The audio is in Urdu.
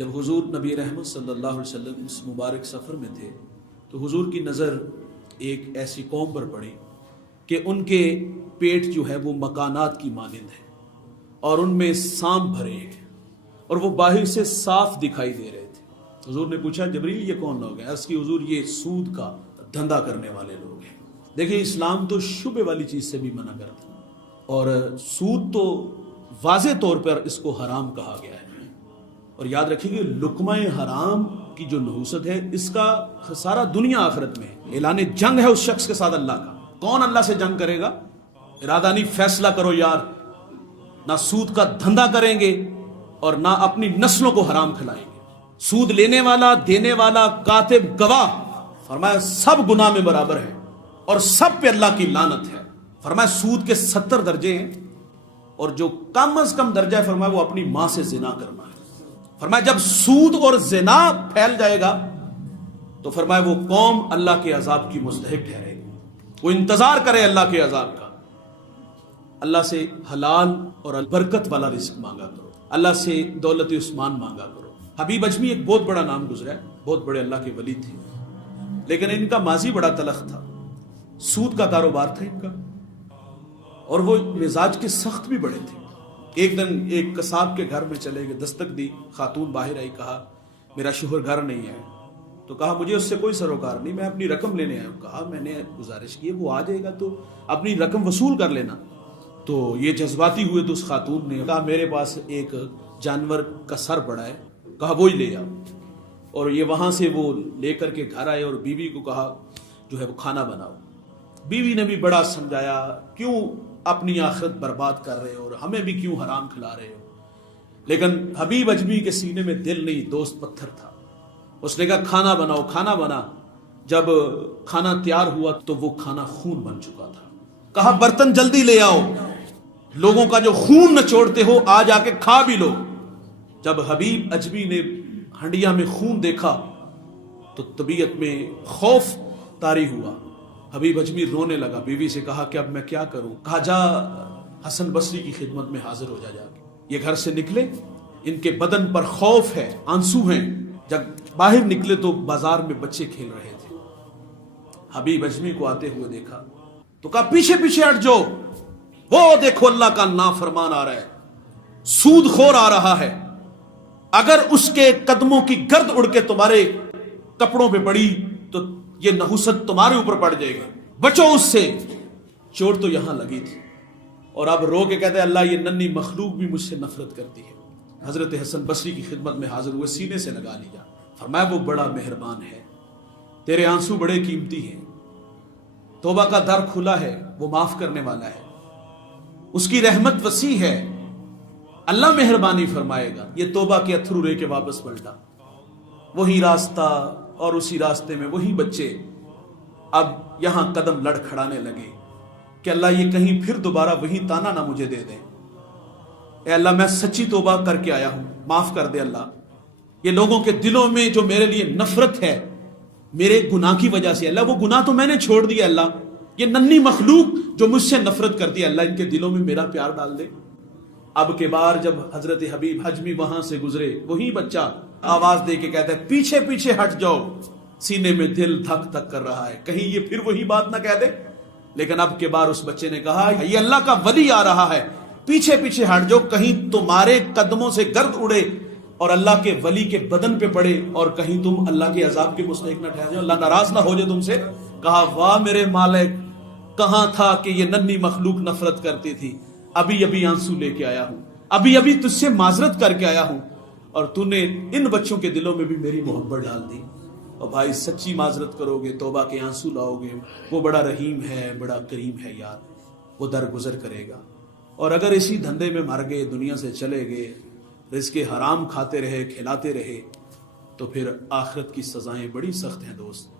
جب حضور نبی رحمت صلی اللہ علیہ وسلم اس مبارک سفر میں تھے تو حضور کی نظر ایک ایسی قوم پر پڑی کہ ان کے پیٹ جو ہے وہ مکانات کی مانند ہے اور ان میں سانپ بھرے ہیں اور وہ باہر سے صاف دکھائی دے رہے تھے۔ حضور نے پوچھا جبریل یہ کون لوگ ہیں؟ عرض کی حضور یہ سود کا دھندا کرنے والے لوگ ہیں۔ دیکھیں اسلام تو شبے والی چیز سے بھی منع کرتا ہے اور سود تو واضح طور پر اس کو حرام کہا گیا ہے۔ اور یاد رکھیے کہ لقمہ حرام کی جو نحوست ہے اس کا خسارہ دنیا آخرت میں ہے۔ اعلان جنگ ہے اس شخص کے ساتھ اللہ کا۔ کون اللہ سے جنگ کرے گا؟ ارادہ نہیں، فیصلہ کرو یار، نہ سود کا دھندا کریں گے اور نہ اپنی نسلوں کو حرام کھلائیں گے۔ سود لینے والا، دینے والا، کاتب، گواہ، فرمایا سب گناہ میں برابر ہے اور سب پہ اللہ کی لعنت ہے۔ فرمایا سود کے 70 درجے ہیں اور جو کم از کم درجہ ہے فرمایا وہ اپنی ماں سے زنا کرنا ہے۔ فرمایا جب سود اور زنا پھیل جائے گا تو فرمایا وہ قوم اللہ کے عذاب کی مستحق ٹھہرے گی، وہ انتظار کرے اللہ کے عذاب کا۔ اللہ سے حلال اور برکت والا رزق مانگا کرو، اللہ سے دولت عثمان مانگا کرو۔ حبیب اجمی ایک بہت بڑا نام گزرا ہے، بہت بڑے اللہ کے ولی تھے، لیکن ان کا ماضی بڑا تلخ تھا، سود کا کاروبار تھا ان کا اور وہ مزاج کے سخت بھی بڑے تھے۔ ایک دن ایک قصاب کے گھر میں چلے گئے، دستک دی، خاتون باہر آئی، کہا میرا شوہر گھر نہیں ہے۔ تو کہا مجھے اس سے کوئی سروکار نہیں، میں اپنی رقم لینے آیا ہوں۔ کہا میں نے گزارش کی ہے وہ آ جائے گا تو اپنی رقم وصول کر لینا۔ تو یہ جذباتی ہوئے تو اس خاتون نے کہا میرے پاس ایک جانور کا سر پڑا ہے، کہا وہی لے آؤ۔ اور یہ وہاں سے وہ لے کر کے گھر آئے اور بیوی کو کہا جو ہے وہ کھانا بناؤ۔ بیوی نے بھی بڑا سمجھایا کیوں اپنی آخرت برباد کر رہے ہو اور ہمیں بھی کیوں حرام کھلا رہے ہو، لیکن حبیب اجمی کے سینے میں دل نہیں، دوست پتھر تھا۔ اس نے کہا کھانا بناؤ۔ کھانا بنا، جب کھانا تیار ہوا تو وہ کھانا خون بن چکا تھا۔ کہا برتن جلدی لے آؤ، لوگوں کا جو خون نچوڑتے ہو آج آ کے کھا بھی لو۔ جب حبیب اجمی نے ہنڈیا میں خون دیکھا تو طبیعت میں خوف طاری ہوا۔ حبیب اجمی رونے لگا، بیوی سے کہا کہ اب میں کیا کروں؟ کہا جا حسن بصری کی خدمت میں حاضر ہو جا کے۔ یہ گھر سے نکلے، ان کے بدن پر خوف ہے، آنسو ہیں۔ جب باہر نکلے تو بازار میں بچے کھیل رہے تھے۔ حبیب اجمی کو آتے ہوئے دیکھا تو کہا پیچھے پیچھے ہٹ جاؤ، وہ دیکھو اللہ کا نافرمان آ رہا ہے، سود خور آ رہا ہے، اگر اس کے قدموں کی گرد اڑ کے تمہارے کپڑوں پہ پڑی تو یہ نحوست تمہارے اوپر پڑ جائے گا، بچو اس سے۔ چوٹ تو یہاں لگی تھی اور اب رو کے کہتے ہیں اللہ یہ ننھی مخلوق بھی مجھ سے نفرت کرتی ہے۔ حضرت حسن بصری کی خدمت میں حاضر ہوئے، سینے سے لگا لیا، فرمایا وہ بڑا مہربان ہے، تیرے آنسو بڑے قیمتی ہیں، توبہ کا در کھلا ہے، وہ معاف کرنے والا ہے، اس کی رحمت وسیع ہے، اللہ مہربانی فرمائے گا۔ یہ توبہ کے اتھرو لے کے واپس پلٹا، وہی راستہ اور اسی راستے میں وہی بچے اب یہاں قدم لڑ کھڑانے لگے کہ اللہ یہ کہیں پھر دوبارہ وہی تانا نہ مجھے دے دیں۔ اے اللہ میں سچی توبہ کر کے آیا ہوں، معاف کر دے اللہ، یہ لوگوں کے دلوں میں جو میرے لیے نفرت ہے میرے گناہ کی وجہ سے، اللہ وہ گناہ تو میں نے چھوڑ دیا، اللہ یہ ننھی مخلوق جو مجھ سے نفرت کرتی ہے اللہ ان کے دلوں میں میرا پیار ڈال دے۔ اب کے بار جب حضرت حبیب اجمی وہاں سے گزرے، وہی بچہ آواز دے کے کہتا ہے پیچھے پیچھے ہٹ جاؤ۔ سینے میں دل دھک دھک کر رہا ہے کہیں یہ پھر وہی بات نہ کہہ دے، لیکن اب کے بار اس بچے نے کہا یہ اللہ کا ولی آ رہا ہے، پیچھے پیچھے ہٹ جاؤ، کہیں تمہارے قدموں سے گرد اڑے اور اللہ کے ولی کے بدن پہ پڑے اور کہیں تم اللہ کے عذاب کے مستحق نہ ٹھہر جاؤ، اللہ ناراض نہ ہو جائے تم سے۔ کہا واہ میرے مالک، کہاں تھا کہ یہ ننھی مخلوق نفرت کرتی تھی، ابھی ابھی آنسو لے کے آیا ہوں، ابھی ابھی تجھ سے معذرت کر کے آیا ہوں اور تو نے ان بچوں کے دلوں میں بھی میری محبت ڈال دی۔ اور بھائی سچی معذرت کرو گے، توبہ کے آنسو لاؤ گے، وہ بڑا رحیم ہے، بڑا کریم ہے یار، وہ درگزر کرے گا۔ اور اگر اسی دھندے میں مر گئے، دنیا سے چلے گئے، رزق حرام کھاتے رہے، کھلاتے رہے، تو پھر آخرت کی سزائیں بڑی سخت ہیں دوست۔